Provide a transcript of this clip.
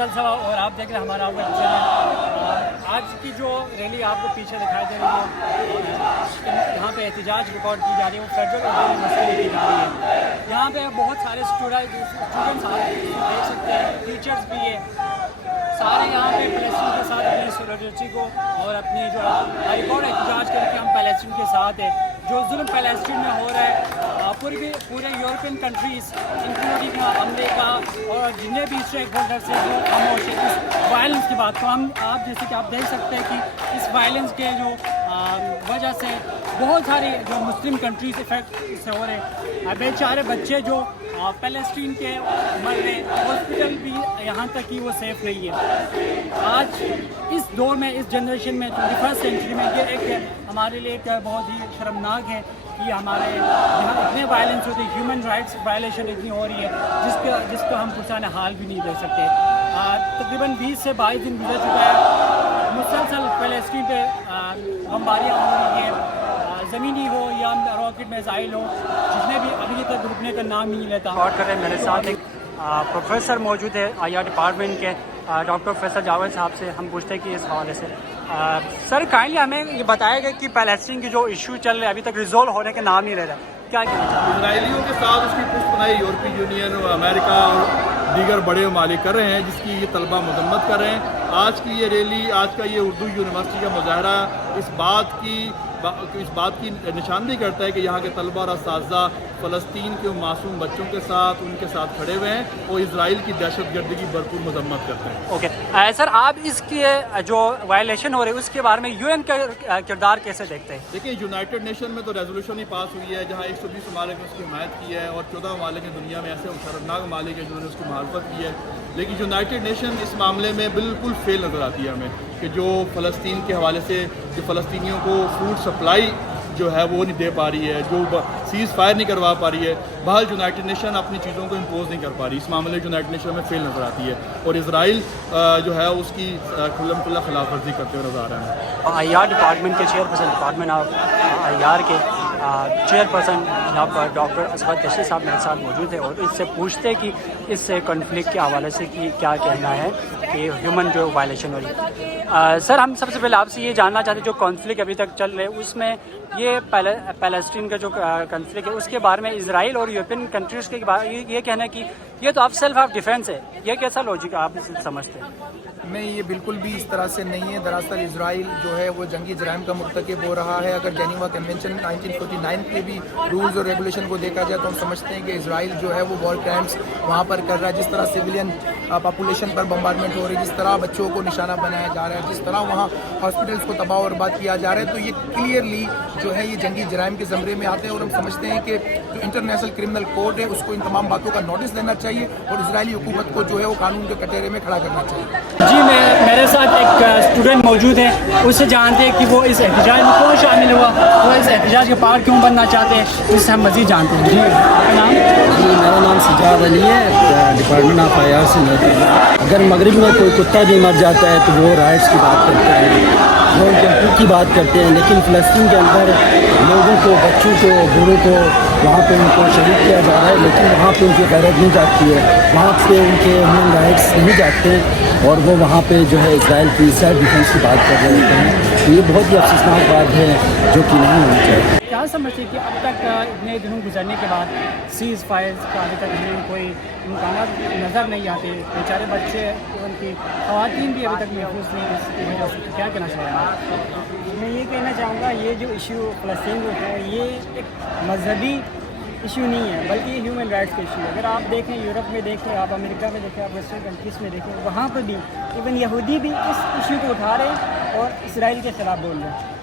مسلسل اور آپ دیکھ رہے ہیں ہمارا چینل. آج کی جو ریلی آپ کو پیچھے دکھائی دے رہی ہے, یہاں پہ احتجاج ریکارڈ کی جا رہی ہے, وہ فیڈرل مسئلے کی جا رہی ہے. یہاں پہ بہت سارے اسٹوڈنٹس آپ دیکھ سکتے ہیں, ٹیچرس بھی ہے, سارے یہاں پہ فلسطین کے ساتھ اپنی سولیڈرٹی کو اور اپنی جو ریکارڈ احتجاج کر کے ہم فلسطین کے ساتھ ہیں. جو ظلم فلسطین میں ہو رہا ہے, پورے یورپین کنٹریز انکلوڈنگ امریکہ اور جتنے بھی اسٹیک ہولڈرس ہیں جو خاموش ہیں اس وائلنس کی بات کو. آپ جیسے کہ آپ دیکھ سکتے ہیں کہ اس وائلنس کے جو وجہ سے بہت ساری جو مسلم کنٹریز افیکٹ سے ہو رہے ہیں. بیچارے بچے جو فلسطین کے مر رہے, ہاسپٹل بھی یہاں تک کہ وہ سیف نہیں ہے. آج اس دور میں, اس جنریشن میں, 21 سینچری میں یہ ایک ہمارے لیے ایک بہت ہی شرمناک ہے کہ ہمارے یہاں اتنے وائلنس ہوتے, ہیومن رائٹس وائلیشن اتنی ہو رہی ہے جس کو ہم پرسان حال بھی نہیں دے سکتے. تقریباً 20 سے 22 دن گزر چکا ہے, مسلسل فلسطین پہ بمباریاں ہو رہی ہیں, زمینی ہو یا راکٹ میزائل ہو, جتنے بھی ابھی تک رکنے کا نام ہی نہیں لیتا. بات کر رہے ہیں میرے ساتھ ایک پروفیسر موجود ہے IR ڈپارٹمنٹ کے, ڈاکٹر فیصل جاوید صاحب سے ہم پوچھتے ہیں کہ اس حوالے سے سر کائنڈلی ہمیں یہ بتایا گیا کہ فلسطین کی جو ایشو چل رہے ہیں ابھی تک ریزولو ہونے کا نام نہیں لے رہا, کیا کہنا چاہتے ہیں؟ اسرائیلیوں کے ساتھ اس کی پشت پناہی یورپی یونین اور امریکہ اور دیگر بڑے ممالک کر رہے ہیں, جس کی یہ طلبہ مذمت کر رہے ہیں. آج کی یہ ریلی, آج کا یہ اردو یونیورسٹی کا مظاہرہ اس بات کی نشاندہی کرتا ہے کہ یہاں کے طلبہ اور اساتذہ فلسطین کے معصوم بچوں کے ساتھ ان کے ساتھ کھڑے ہوئے ہیں اور اسرائیل کی دہشت گردی کی بھرپور مذمت کرتے ہیں. اوکے سر, آپ اس کے جو وائلیشن ہو رہے ہیں اس کے بارے میں UN کا کردار کیسے دیکھتے ہیں؟ دیکھیں, یونائٹڈ نیشن میں تو ریزولوشن ہی پاس ہوئی ہے جہاں 120 ممالک نے اس کی حمایت کی ہے اور 14 ممالک ہیں دنیا میں ایسے شرمناک ممالک ہیں جنہوں نے اس کی مخالفت کی ہے. لیکن یونائٹڈ نیشن اس معاملے میں بالکل فیل نظر آتی ہے ہمیں, کہ جو فلسطین کے حوالے سے جو فلسطینیوں کو فوڈ سپلائی جو ہے وہ نہیں دے پا رہی ہے, جو سیز فائر نہیں کروا پا رہی ہے. بہرحال یونائٹڈ نیشن اپنی چیزوں کو امپوز نہیں کر پا رہی. اس معاملے میں یونائٹڈ نیشن میں فیل نظر آتی ہے اور اسرائیل جو ہے اس کی کھلم کھلا خلاف ورزی کرتے ہوئے نظر آ رہے ہیں. IR ڈپارٹمنٹ کے چیئرپرسن, ڈپارٹمنٹ آف IR کے چیئرپرسن جناب ڈاکٹر اسغر قشی صاحب میرے ساتھ موجود ہے اور اس سے پوچھتے کہ اس کنفلکٹ کے حوالے سے کیا کہنا ہے کہ ہیومن جو وائلیشن ہو رہی ہے. سر, ہم سب سے پہلے آپ سے یہ جاننا چاہتے ہیں جو کانفلکٹ ابھی تک چل رہے ہیں اس میں یہ پیلسٹین کا جو کنفلکٹ ہے اس کے بارے میں اسرائیل اور یورپین کنٹریز کے یہ کہنا ہے کہ یہ تو آپ سیلف آف ڈیفینس ہے, یہ کیسا لاجک آپ سمجھتے ہیں؟ نہیں, یہ بالکل بھی اس طرح سے نہیں ہے. دراصل اسرائیل جو ہے وہ جنگی جرائم کا مرتکب ہو رہا ہے. اگر جنیوا کنونشن 1949 کے بھی رولز اور ریگولیشن کو دیکھا جائے تو ہم سمجھتے ہیں کہ اسرائیل جو ہے وہ وار کرائمس وہاں پر کر رہا ہے. جس طرح سویلین پاپولیشن پر بمبارڈمنٹ ہو رہی ہے, جس طرح بچوں کو نشانہ بنایا جا رہا ہے, جس طرح وہاں ہاسپٹلس کو تباہ و برباد کیا جا رہا ہے, تو یہ کلیئرلی جو ہے یہ جنگی جرائم کے زمرے میں آتے ہیں. اور ہم سمجھتے ہیں کہ جو انٹرنیشنل کرمنل کورٹ ہے اس کو ان تمام باتوں کا نوٹس لینا چاہیے اور اسرائیلی حکومت کو جو ہے وہ قانون کے کٹہرے میں کھڑا کرنا چاہیے. جی, میرے ساتھ ایک اسٹوڈنٹ موجود ہے, اس سے جانتے ہیں کہ وہ اس احتجاج میں کیوں شامل ہوا, وہ اس احتجاج کے پارٹ کیوں بننا چاہتے ہیں, اس سے ہم مزید جانتے ہیں. جی, آپ کا نام؟ جی, میرا نام سجاد علی ہے, ڈپارٹمنٹ آف IR سے میں. اگر مغرب میں کوئی کتا بھی مر جاتا ہے تو وہ رائٹس کی بات کرتے ہیں, وہ ان کے حقوق کی بات کرتے ہیں, لیکن فلسطین کے اندر لوگوں کو, بچوں کو, بوڑھوں کو وہاں پہ ان کو شہید کیا جا رہا ہے, لیکن وہاں پہ ان کی غیرت نہیں جاگتی ہے, وہاں پہ ان کے ہیومن رائٹس نہیں جاگتے اور وہ وہاں پہ جو ہے اسرائیل کی سیلف ڈیفینس کی بات کر رہے ہوتے ہیں. تو یہ بہت ہی افسوسناک بات ہے جو کہ نہیں ہونی چاہیے. کیا سمجھتے کہ اب تک اتنے دنوں گزرنے کے بعد سیز فائر کا ابھی تک ہمیں کوئی امکانات نظر نہیں آتے, بیچارے بچے, ان کی خواتین بھی ابھی تک محفوظ نہیں, اس کی وجہ سے کیا کہنا چاہیں آپ؟ میں یہ کہنا چاہوں گا یہ جو ایشو فلسطین کا ہے یہ ایک مذہبی ایشو نہیں ہے بلکہ یہ ہیومن رائٹس کا ایشو ہے. اگر آپ دیکھیں یورپ میں دیکھیں, آپ امریکہ میں دیکھیں, آپ ویسٹرن کنٹریز میں دیکھیں, وہاں پر بھی ایون یہودی بھی اس ایشو کو اٹھا رہے ہیں اور اسرائیل کے خلاف بول رہے ہیں.